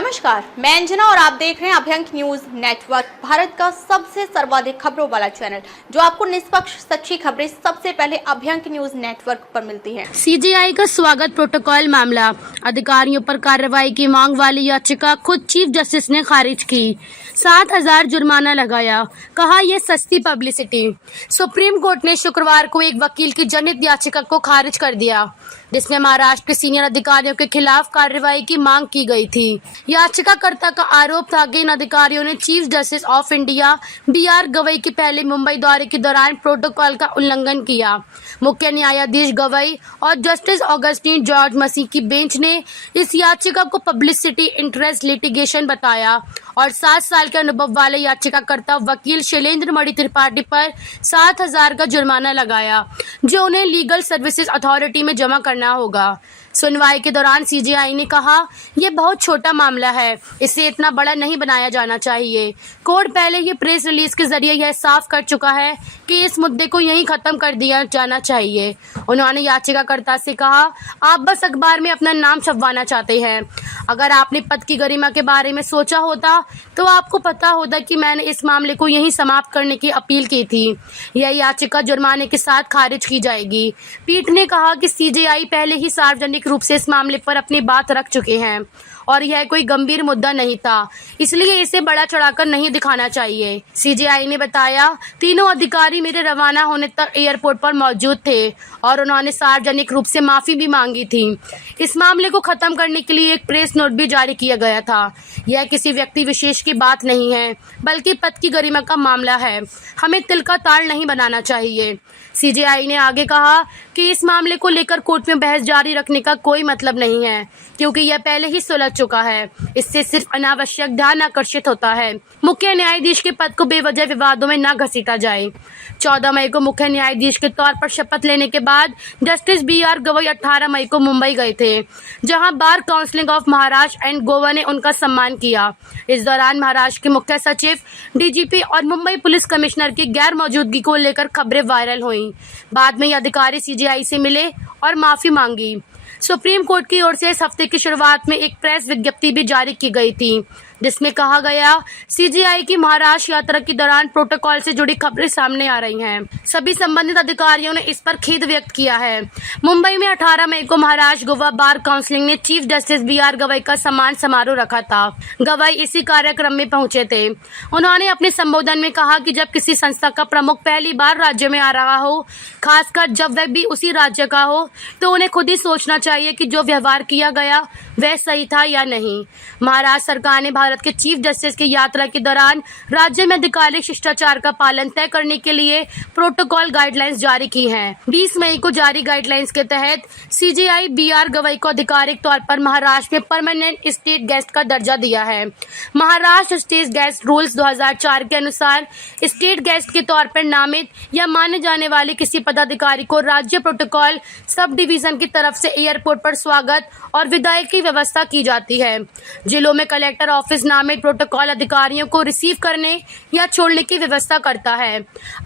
नमस्कार, मैं अंजना और आप देख रहे हैं अभ्यंक न्यूज नेटवर्क, भारत का सबसे सर्वाधिक खबरों वाला चैनल, जो आपको निष्पक्ष सच्ची खबरें सबसे पहले अभ्यंक न्यूज नेटवर्क पर मिलती हैं। सीजेआई का स्वागत प्रोटोकॉल मामला, अधिकारियों पर कार्रवाई की मांग वाली याचिका खुद चीफ जस्टिस ने खारिज की। 7,000 जुर्माना लगाया, कहा यह सस्ती पब्लिसिटी। सुप्रीम कोर्ट ने शुक्रवार को एक वकील की जनहित याचिका को खारिज कर दिया, जिसमें महाराष्ट्र के सीनियर अधिकारियों के खिलाफ कार्रवाई की मांग की गई थी। याचिकाकर्ता का आरोप था कि इन अधिकारियों ने chief justice of India BR Gavai के पहले मुंबई दौरे के दौरान प्रोटोकॉल का उल्लंघन किया। मुख्य न्यायाधीश गवई और जस्टिस ऑगस्टीन जॉर्ज मसीह की बेंच ने इस याचिका को पब्लिसिटी इंटरेस्ट लिटिगेशन बताया और 7 साल के अनुभव वाले याचिकाकर्ता वकील शैलेंद्र मणि त्रिपाठी पर 7,000 का जुर्माना लगाया, जो उन्हें लीगल सर्विसेज अथॉरिटी में जमा करना होगा। सुनवाई के दौरान सीजेआई ने कहा, यह बहुत छोटा मामला है, इसे इतना बड़ा नहीं बनाया जाना चाहिए। कोर्ट पहले ही प्रेस रिलीज के जरिए यह साफ कर चुका है कि इस मुद्दे को यहीं खत्म कर दिया जाना चाहिए। उन्होंने याचिकाकर्ता से कहा, आप बस अखबार में अपना नाम छपवाना चाहते हैं। अगर आपने पद की गरिमा के बारे में सोचा होता तो आपको पता होता कि मैंने इस मामले को यहीं समाप्त करने की अपील की थी। यह याचिका जुर्माने के साथ खारिज की जाएगी। पीठ ने कहा कि सीजेआई पहले ही सार्वजनिक रूप से इस मामले पर अपनी बात रख चुके हैं और यह कोई गंभीर मुद्दा नहीं था, इसलिए इसे बड़ा चढ़ाकर नहीं दिखाना चाहिए। सीजेआई ने बताया, तीनों अधिकारी मेरे रवाना होने तक एयरपोर्ट पर मौजूद थे और उन्होंने सार्वजनिक रूप से माफी भी मांगी थी। इस मामले को खत्म करने के लिए एक प्रेस नोट भी जारी किया गया था। यह किसी व्यक्ति विशेष की बात नहीं है, बल्कि पद की गरिमा का मामला है। हमें तिल का ताड़ नहीं बनाना चाहिए। सीजेआई ने आगे कहा कि इस मामले को लेकर कोर्ट में बहस जारी रखने का कोई मतलब नहीं है, क्योंकि यह पहले ही सुलझ चुका है। इससे सिर्फ अनावश्यक ध्यान आकर्षित होता है। मुख्य न्यायाधीश के पद को बेवजह विवादों में न घसीटा जाए। 14 मई को मुख्य न्यायाधीश के तौर पर शपथ लेने के बाद जस्टिस BR गवई 18 मई को मुंबई गए थे, जहां bar council of Maharashtra and Goa ने उनका सम्मान किया। इस दौरान महाराष्ट्र के मुख्य सचिव, DGP और मुंबई पुलिस कमिश्नर की गैर मौजूदगी को लेकर खबरें वायरल हुई। बाद में ये अधिकारी सीजेआई से मिले और माफी मांगी। सुप्रीम कोर्ट की ओर से इस हफ्ते की शुरुआत में एक प्रेस विज्ञप्ति भी जारी की गई थी, जिसमें कहा गया, सीजेआई की महाराष्ट्र यात्रा के दौरान प्रोटोकॉल से जुड़ी खबरें सामने आ रही हैं। सभी संबंधित अधिकारियों ने इस पर खेद व्यक्त किया है। मुंबई में 18 मई को महाराष्ट्र गोवा बार काउंसिल ने चीफ जस्टिस BR गवई का सम्मान समारोह रखा था। गवई इसी कार्यक्रम में पहुंचे थे। उन्होंने अपने संबोधन में कहा कि जब किसी संस्था का प्रमुख पहली बार राज्य में आ रहा हो, खासकर जब वह भी उसी राज्य का हो, तो उन्हें खुद ही सोचना चाहिए कि जो व्यवहार किया गया वह सही था या नहीं। महाराष्ट्र सरकार ने भारत के चीफ जस्टिस की यात्रा के दौरान राज्य में अधिकारिक शिष्टाचार का पालन तय करने के लिए प्रोटोकॉल गाइडलाइंस जारी की हैं। 20 मई को जारी गाइडलाइंस के तहत सीजेआई BR गवई को आधिकारिक तौर पर महाराष्ट्र में परमानेंट स्टेट गेस्ट का दर्जा दिया है। महाराष्ट्र स्टेट गेस्ट रूल्स 2004 के अनुसार स्टेट गेस्ट के तौर पर नामित या माने जाने वाले किसी पदाधिकारी को राज्य प्रोटोकॉल सब डिवीजन की तरफ से एयरपोर्ट पर स्वागत और विदाई की व्यवस्था की जाती है। जिलों में कलेक्टर ऑफिस नामित प्रोटोकॉल अधिकारियों को रिसीव करने या छोड़ने की व्यवस्था करता है।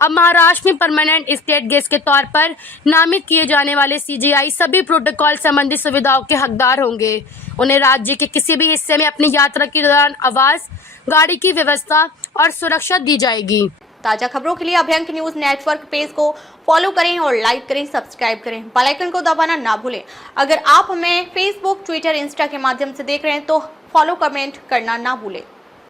अब महाराष्ट्र में परमानेंट स्टेट गेस्ट के तौर पर नामित किए जाने वाले सीजेआई सभी प्रोटोकॉल संबंधी सुविधाओं के हकदार होंगे। उन्हें राज्य के किसी भी हिस्से में अपनी यात्रा के दौरान आवास, गाड़ी की व्यवस्था और सुरक्षा दी जाएगी। ताजा खबरों के लिए अभ्यंक न्यूज नेटवर्क पेज को फॉलो करें और लाइक करें, सब्सक्राइब करें, बेल आइकन को दबाना ना भूलें। अगर आप हमें फेसबुक, ट्विटर, इंस्टा के माध्यम से देख रहे हैं तो फॉलो, कमेंट करना ना भूलें।